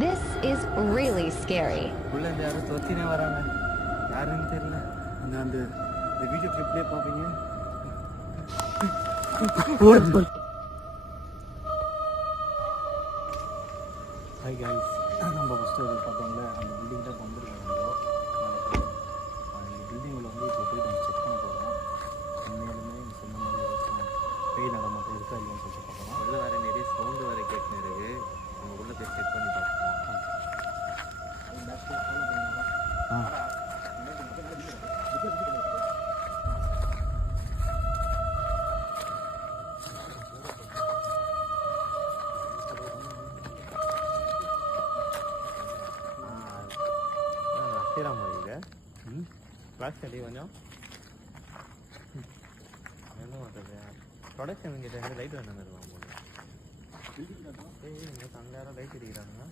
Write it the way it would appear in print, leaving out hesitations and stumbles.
This is really scary. உள்ள இந்த யாரும் தொத்தினே வராங்க. யாருன்னு தெரியல. அந்த வீடியோ கிளிப்லயே பாப்பீங்க. ஹாய் गाइस, நம்ம ஃபர்ஸ்ட் பார்த்தோம்ல அந்த பில்டிங் தான் வந்துருக்கோம். அந்த பில்டிங்கில் வந்து இப்போ போய் நம்ம செக் பண்ண போகிறோம். உண்மையாலுமே சொன்ன மாதிரி இருக்கும் பேய் நடமாட்டம் இருக்கா இல்லையான்னு சொல்லிட்டு பார்க்கலாம். உள்ள வேறு நிறைய சவுண்டு வேறு கேட்டுன்னு இருக்கு. நம்ம உள்ள போய் செக் பண்ணி பார்க்கலாம். கிளாஸ் கட்டி கொஞ்சம் என்ன பண்ணுறது ப்ரொடக்ஷன் கிட்ட லைட் வேணும் இருக்கும் போது. இங்கே அங்கே யாரும் லைட் அடிக்கிறாங்க.